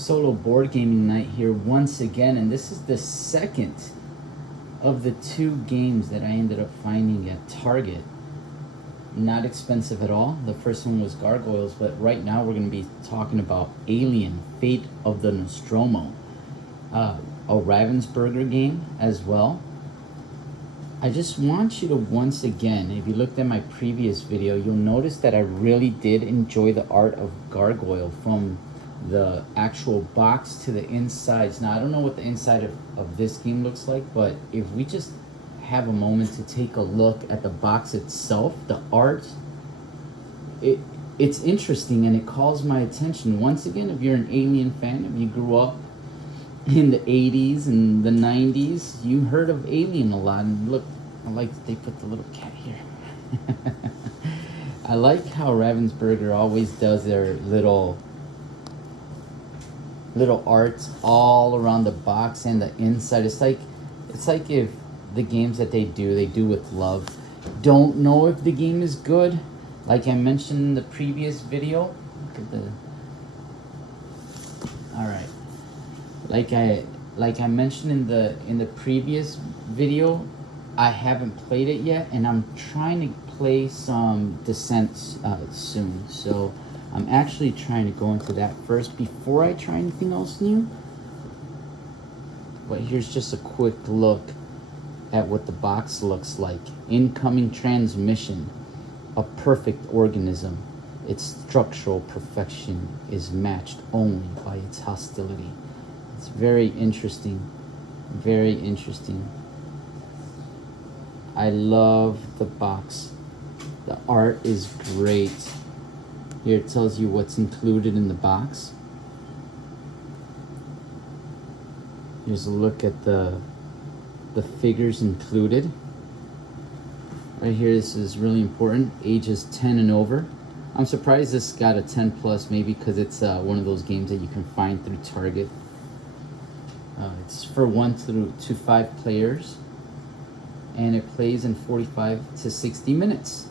solo board gaming night here once again, and this is the second of the 2 games that I ended up finding at Target. Not expensive at all. The first one was Gargoyles, but right now we're going to be talking about Alien: Fate of the Nostromo, a Ravensburger game as well. I just want you to once again, if you looked at my previous video, you'll notice that I really did enjoy the art of Gargoyle, from the actual box to the insides. Now, I don't know what the inside of this game looks like, but if we just have a moment to take a look at the box itself, the art, it's interesting and it calls my attention. Once again, if you're an Alien fan, if you grew up in the 80s and the 90s, you heard of Alien a lot. And look, I like that they put the little cat here. I like how Ravensburger always does their little arts all around the box and the inside. It's like if the games that they do with love. Don't know if the game is good. Like I mentioned in the previous video, look at the, all right. Like I mentioned in the previous video, I haven't played it yet, and I'm trying to play some Descent soon. So I'm actually trying to go into that first before I try anything else new. But here's just a quick look at what the box looks like. Incoming transmission, a perfect organism. Its structural perfection is matched only by its hostility. It's very interesting, very interesting. I love the box. The art is great. Here it tells you what's included in the box. Here's a look at the figures included. Right here, this is really important. Ages 10 and over. I'm surprised this got a 10 plus, maybe because it's one of those games that you can find through Target. It's for 1 to 5 players, and it plays in 45 to 60 minutes.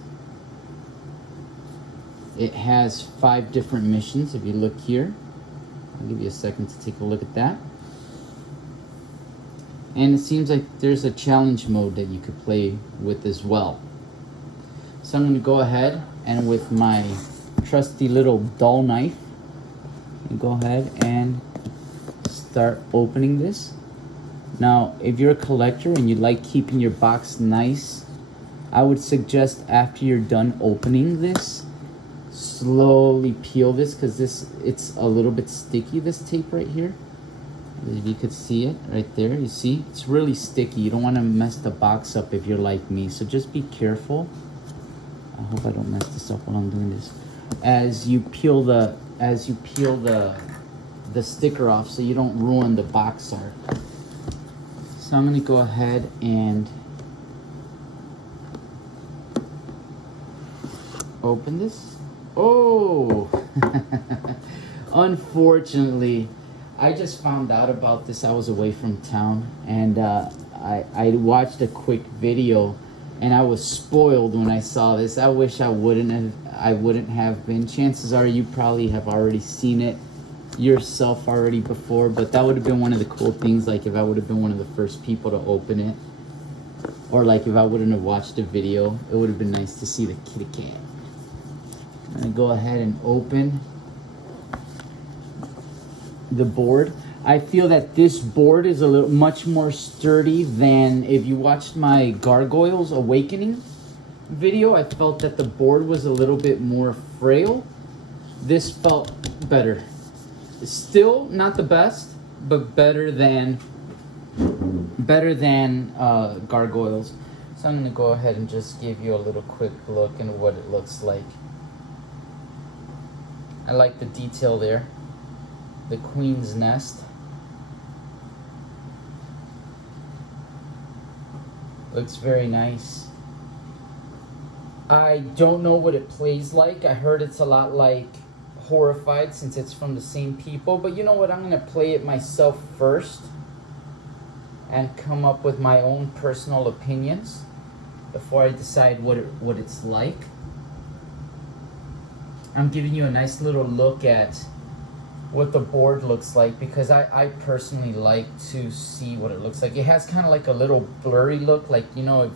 It has 5 different missions. If you look here, I'll give you a second to take a look at that. And it seems like there's a challenge mode that you could play with as well. So I'm going to go ahead and with my trusty little dull knife, go ahead and start opening this. Now, if you're a collector and you like keeping your box nice, I would suggest after you're done opening this, slowly peel this, because it's a little bit sticky, this tape right here. If you could see it right there, you see it's really sticky. You don't want to mess the box up if you're like me, so just be careful. I hope I don't mess this up while I'm doing this. As you peel the sticker off, so you don't ruin the box art. So I'm going to go ahead and open this. Oh, unfortunately, I just found out about this. I was away from town, and I watched a quick video, and I was spoiled when I saw this. I wish I wouldn't have been. Chances are you probably have already seen it yourself already before, but that would have been one of the cool things, like if I would have been one of the first people to open it, or like if I wouldn't have watched the video, it would have been nice to see the kitty cat. I'm gonna go ahead and open the board. I feel that this board is a little much more sturdy than if you watched my Gargoyles Awakening video. I felt that the board was a little bit more frail. This felt better. Still not the best, but better than Gargoyles. So I'm gonna go ahead and just give you a little quick look at what it looks like. I like the detail there. The queen's nest. Looks very nice. I don't know what it plays like. I heard it's a lot like Horrified, since it's from the same people. But you know what? I'm going to play it myself first and come up with my own personal opinions before I decide what it's like. I'm giving you a nice little look at what the board looks like, because I personally like to see what it looks like. It has kind of like a little blurry look, like, you know, if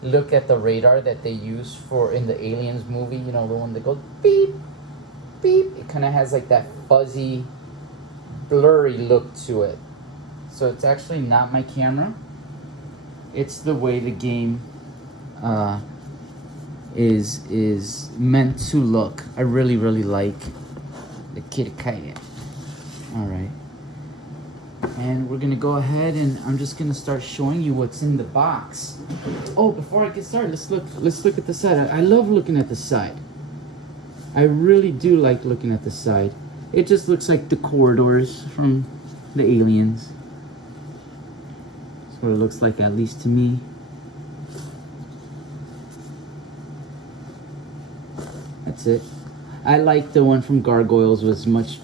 look at the radar that they use for in the Aliens movie, you know, the one that goes beep, beep. It kind of has like that fuzzy, blurry look to it. So it's actually not my camera. It's the way the game is meant to look. I really like the kitty cat. All right, and we're gonna go ahead and I'm just gonna start showing you what's in the box. Oh, before I get started, let's look at the side. I love looking at the side. I really do like looking at the side. It just looks like the corridors from the Aliens. That's what it looks like, at least to me. That's it. I like the one from Gargoyles, was much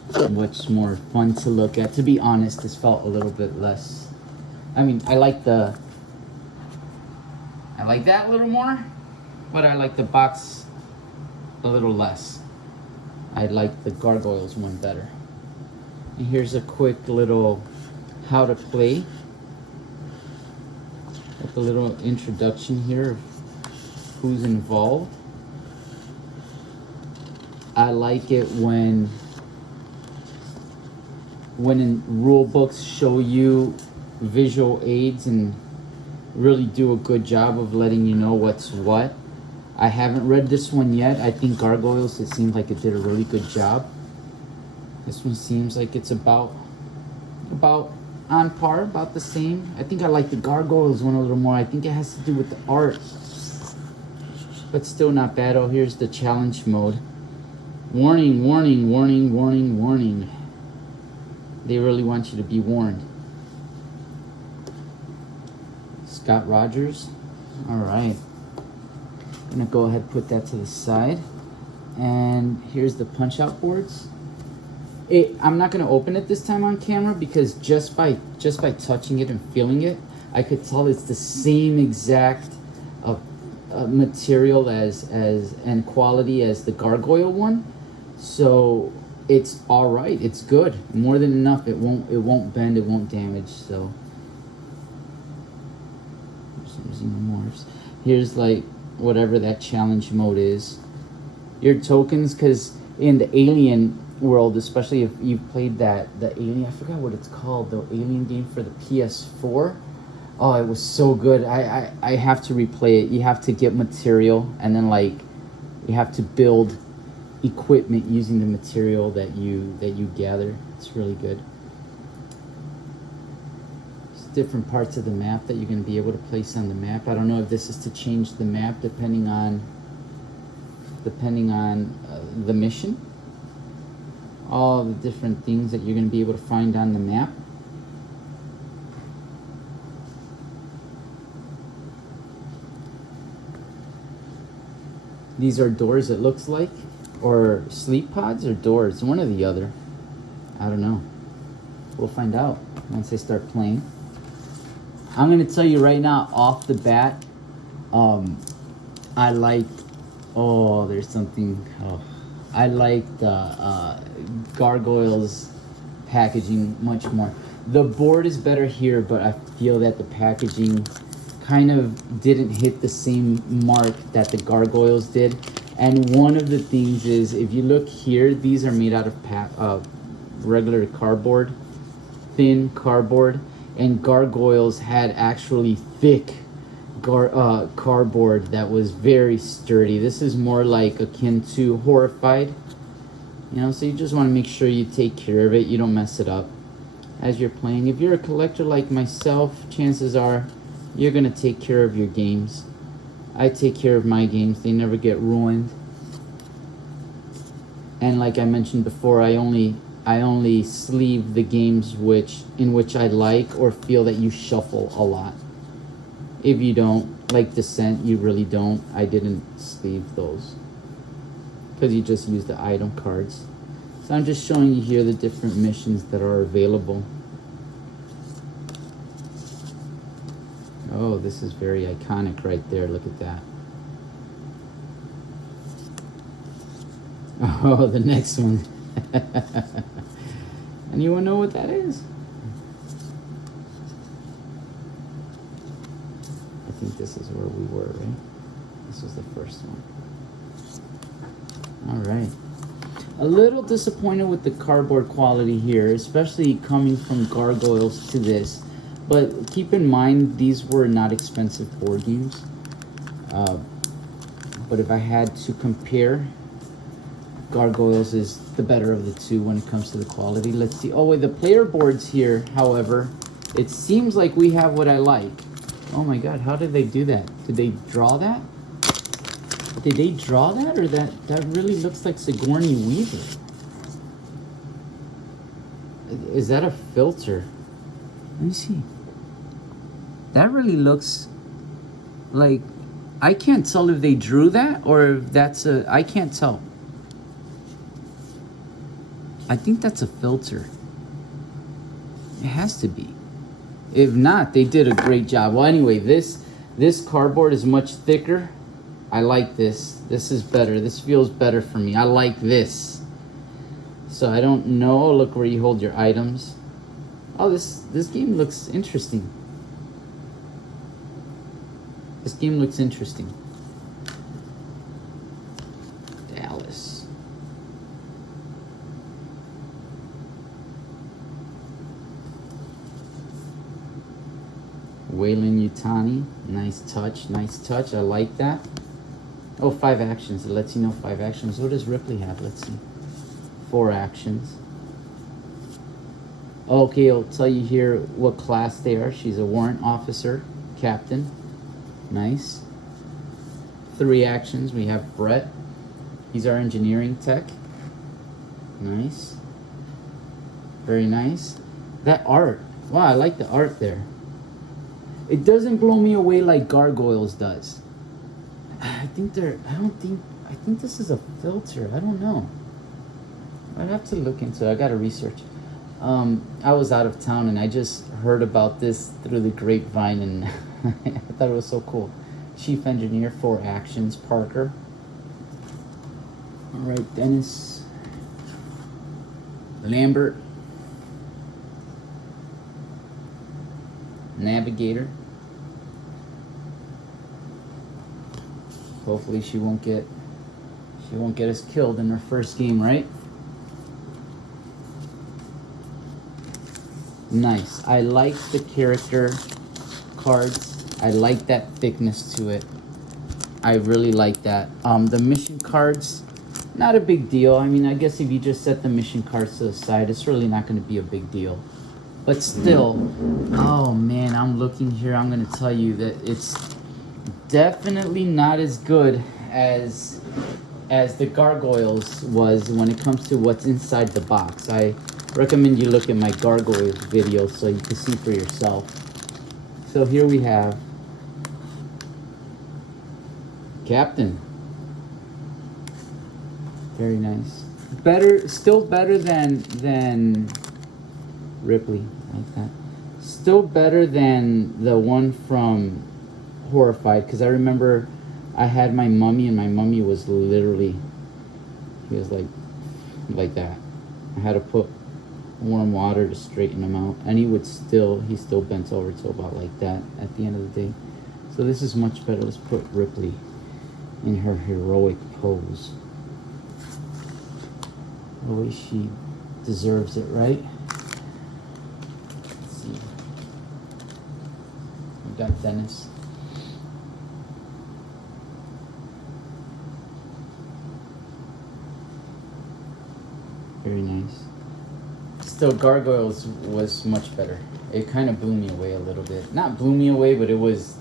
more fun to look at. To be honest, this felt a little bit less. I mean, I like that a little more, but I like the box a little less. I like the Gargoyles one better. And here's a quick little how to play. Like a little introduction here of who's involved. I like it when in rule books show you visual aids and really do a good job of letting you know what's what. I haven't read this one yet. I think Gargoyles, it seems like it did a really good job. This one seems like it's about on par, about the same. I think I like the Gargoyles one a little more. I think it has to do with the art, but still not bad. Oh, here's the challenge mode. Warning, warning, warning, warning, warning. They really want you to be warned. Scott Rogers. All right. I'm gonna go ahead and put that to the side. And here's the punch out boards. I'm not gonna open it this time on camera because just by touching it and feeling it, I could tell it's the same exact material as and quality as the Gargoyle one. So it's all right. It's good. More than enough. It won't bend. It won't damage. So some Xenomorphs. Here's like whatever that challenge mode is. Your tokens, because in the Alien world, especially if you've played the Alien, I forgot what it's called, the Alien game for the PS4. Oh, it was so good. I have to replay it. You have to get material, and then like you have to build equipment using the material that you gather. It's really good. There's different parts of the map that you're going to be able to place on the map. I don't know if this is to change the map depending on the mission. All the different things that you're going to be able to find on the map. These are doors, it looks like, or sleep pods or doors, one or the other. I don't know. We'll find out once I start playing. I'm going to tell you right now, off the bat, I like, there's something, I like the Gargoyles packaging much more. The board is better here, but I feel that the packaging kind of didn't hit the same mark that the Gargoyles did. And one of the things is, if you look here, these are made out of regular cardboard, thin cardboard, and Gargoyles had actually thick cardboard that was very sturdy. This is more like akin to Horrified, you know, so you just want to make sure you take care of it, you don't mess it up as you're playing. If you're a collector like myself, chances are you're gonna take care of your games. I take care of my games. They never get ruined. And like I mentioned before, I only sleeve the games in which I like or feel that you shuffle a lot. If you don't, like Descent, you really don't. I didn't sleeve those because you just use the item cards. So I'm just showing you here the different missions that are available. Oh, this is very iconic right there. Look at that. Oh, the next one. Anyone know what that is? I think this is where we were, right? This was the first one. All right. A little disappointed with the cardboard quality here, especially coming from Gargoyles to this. But keep in mind, these were not expensive board games. But if I had to compare, Gargoyles is the better of the two when it comes to the quality. Let's see. Oh, wait, the player boards here, however, it seems like we have what I like. Oh my God, how did they do that? Did they draw that? Did they draw that, or that really looks like Sigourney Weaver? Is that a filter? Let me see. That really looks like, I can't tell if they drew that or if that's a, I can't tell. I think that's a filter. It has to be. If not, they did a great job. Well, anyway, this cardboard is much thicker. I like this. This is better. This feels better for me. I like this. So I don't know. Look where you hold your items. Oh, this game looks interesting. This game looks interesting. Dallas. Wayland Yutani. Nice touch. Nice touch. I like that. Oh, 5 actions. It lets you know 5 actions. What does Ripley have? Let's see. 4 actions. Okay, it'll tell you here what class they are. She's a warrant officer, captain. Nice. 3 actions. We have Brett. He's our engineering tech. Nice. Very nice. That art. Wow, I like the art there. It doesn't blow me away like Gargoyles does. I think this is a filter. I don't know. I'd have to look into it. I gotta research. I was out of town and I just heard about this through the grapevine and I thought it was so cool. Chief Engineer, 4 actions, Parker. All right, Dennis. Lambert. Navigator. Hopefully she won't get us killed in her first game, right? Nice. I like the character cards. I like that thickness to it. I really like that. The mission cards, not a big deal. I mean, I guess if you just set the mission cards to the side, it's really not going to be a big deal. But still, oh man, I'm looking here. I'm going to tell you that it's definitely not as good as the Gargoyles was when it comes to what's inside the box. I recommend you look at my Gargoyles video so you can see for yourself. So here we have Captain. Very nice. Better, still better than Ripley, like that. Still better than the one from Horrified, because I remember I had my mummy and my mummy was literally, he was like that. I had to put warm water to straighten him out, and he still bent over to about like that at the end of the day. So this is much better. Let's put Ripley in her heroic pose. The way she deserves it, right? Let's see. We got Dennis. Very nice. Still, Gargoyles was much better. It kind of blew me away a little bit. Not blew me away, but it was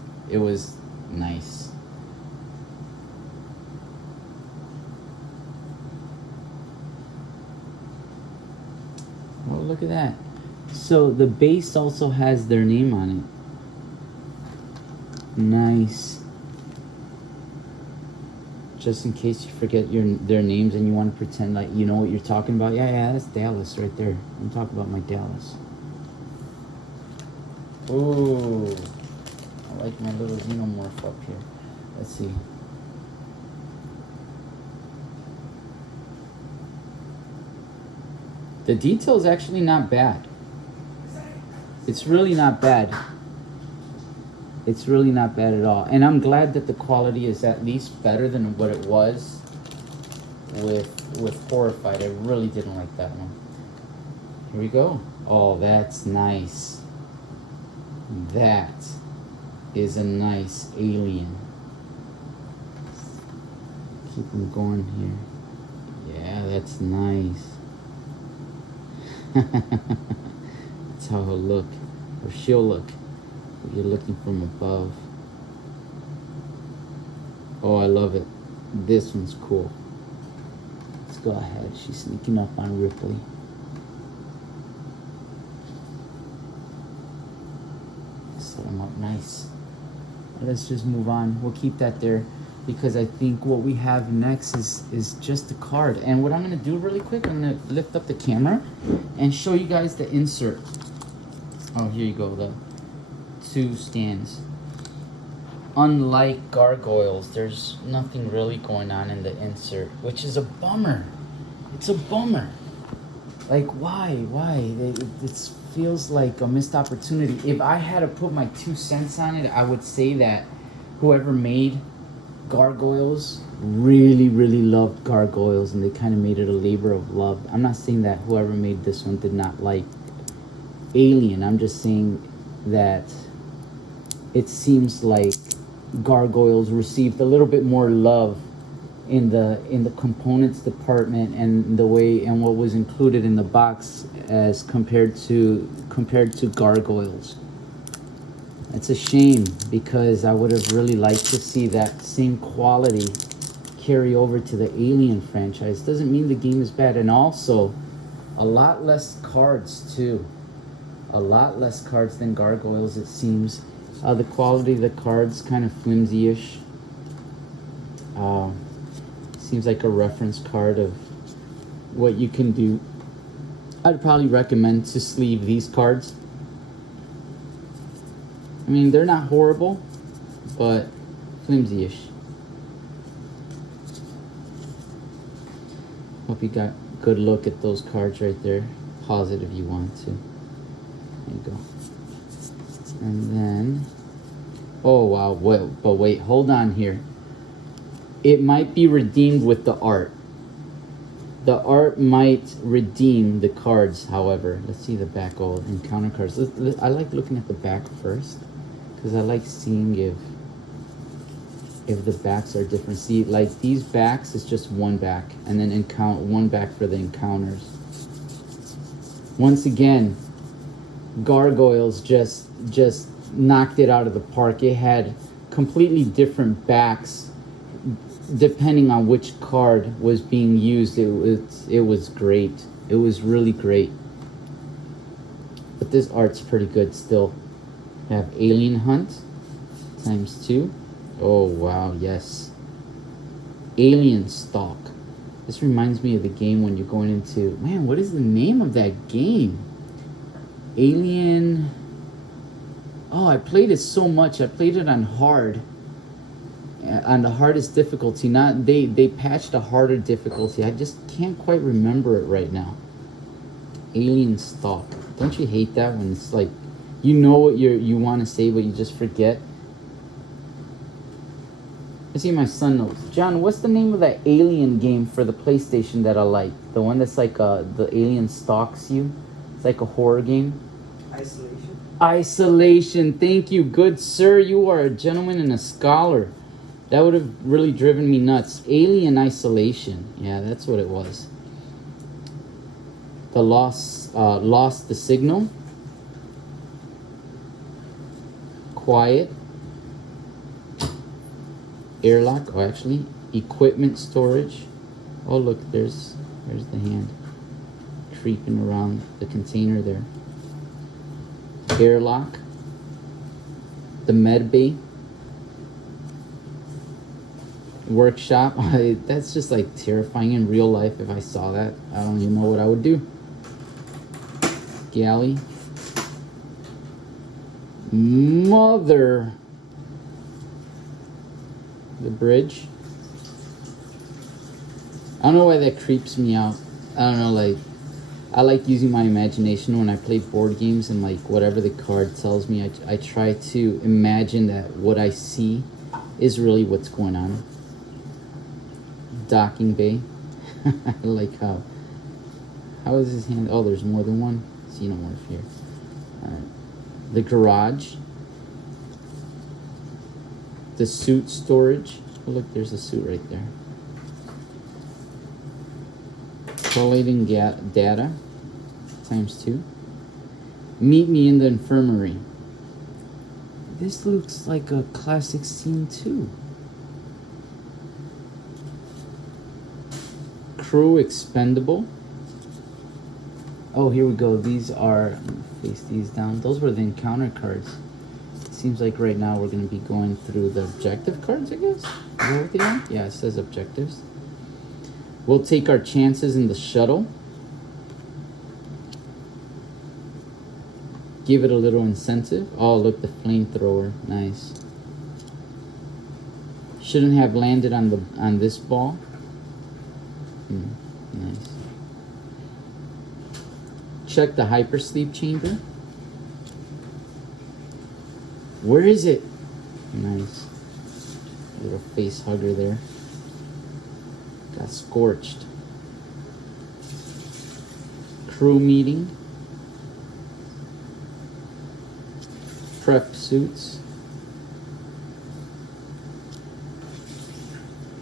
nice. Well, look at that. So the base also has their name on it. Nice. Just in case you forget their names and you want to pretend like you know what you're talking about. Yeah, that's Dallas right there. I'm talking about my Dallas. Ooh, I like my little Xenomorph up here. Let's see. The detail is actually not bad. It's really not bad. It's really not bad at all. And I'm glad that the quality is at least better than what it was with Horrified. I really didn't like that one. Here we go. Oh, that's nice. That is a nice alien. Keep them going here. Yeah, that's nice. That's how he'll look, or she'll look, if you're looking from above. Oh, I love it. This one's cool. Let's go ahead. She's sneaking up on Ripley. Set them up nice. Let's just move on. We'll keep that there because I think what we have next is just the card. And what I'm going to do really quick, I'm going to lift up the camera and show you guys the insert. Oh, here you go, the 2 stands. Unlike Gargoyles, there's nothing really going on in the insert, which is a bummer. It's a bummer. Like, why? It feels like a missed opportunity. If I had to put my 2 cents on it, I would say that whoever made Gargoyles really loved Gargoyles, and they kind of made it a labor of love. I'm not saying that whoever made this one did not like Alien. I'm just saying that it seems like Gargoyles received a little bit more love in the components department and the way and what was included in the box as compared to Gargoyles. It's a shame because I would have really liked to see that same quality carry over to the Alien franchise. Doesn't mean the game is bad, and also a lot less cards too. A lot less cards than Gargoyles, it seems. The quality of the cards kind of flimsy-ish. Seems like a reference card of what you can do. I'd probably recommend to sleeve these cards. I mean, they're not horrible, but flimsy-ish. Hope you got a good look at those cards right there. Pause it if you want to. There you go. And then, oh wow, but wait, hold on here. It might be redeemed with the art. The art might redeem the cards, however. Let's see the back. Oh, encounter cards. I like looking at the back first, because I like seeing if the backs are different. See, like these backs is just one back, and then one back for the encounters. Once again, Gargoyles just knocked it out of the park. It had completely different backs depending on which card was being used. It was great. It was really great. But this art's pretty good still. We have Alien Hunt ×2. Oh wow, yes. Alien Stalk. This reminds me of the game when you're going into, man, what is the name of that game? Alien. Oh, I played it so much. I played it on hard. On the hardest difficulty. Not they patched a harder difficulty. I just can't quite remember it right now. Alien Stalk. Don't you hate that when it's like you know what you want to say but you just forget? I see my son knows. John, what's the name of that alien game for the PlayStation that I like? The one that's like the alien stalks you. It's like a horror game. Isolation. Isolation. Thank you, good sir. You are a gentleman and a scholar. That would have really driven me nuts. Alien Isolation. Yeah, that's what it was. The Lost the Signal. Quiet. Airlock. Oh, actually, equipment storage. Oh, look, there's the hand creeping around the container there. Airlock. The med bay. Workshop. That's just like terrifying in real life. If I saw that, I don't even know what I would do. Galley. Mother. The bridge. I don't know why that creeps me out. I don't know, like I like using my imagination when I play board games, and like whatever the card tells me, I try to imagine that what I see is really what's going on. Docking bay. I like how is his hand? Oh, there's more than one Xenomorph here. Alright. The garage. The suit storage. Oh, look, there's a suit right there. Collating data ×2. Meet me in the infirmary. This looks like a classic scene too. Crew expendable. Oh, here we go. These are, face these down. Those were the encounter cards. It seems like right now we're going to be going through the objective cards, I guess. Is that what they are? Yeah, it says objectives. We'll take our chances in the shuttle. Give it a little incentive. Oh, look, the flamethrower. Nice. Shouldn't have landed on this ball. Nice. Check the hypersleep chamber. Where is it? Nice. Little face hugger there. Got scorched. Crew meeting. Prep suits.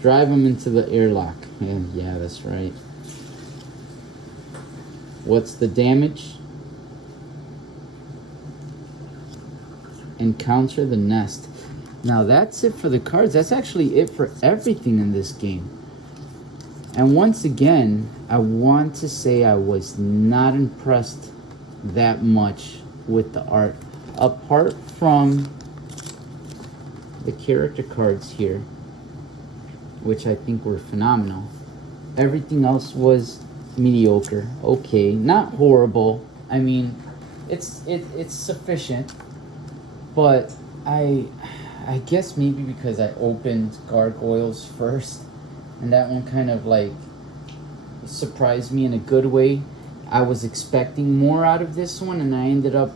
Drive them into the airlock. Yeah, that's right. What's the damage? Encounter the nest. Now that's it for the cards. That's actually it for everything in this game. And once again, I want to say I was not impressed that much with the art. Apart from the character cards here, which I think were phenomenal. Everything else was mediocre. Okay, not horrible. I mean, it's sufficient. But I guess maybe because I opened Gargoyles first, and that one kind of like surprised me in a good way. I was expecting more out of this one, and I ended up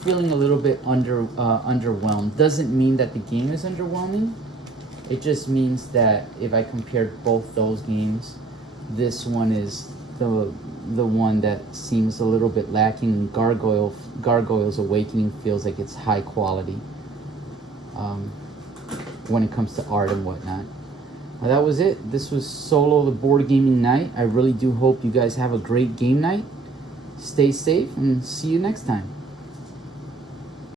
feeling a little bit underwhelmed. Doesn't mean that the game is underwhelming. It just means that if I compared both those games, this one is the one that seems a little bit lacking. Gargoyles Awakening feels like it's high quality when it comes to art and whatnot. That was it. This was Solo the Board Gaming Night. I really do hope you guys have a great game night. Stay safe and see you next time.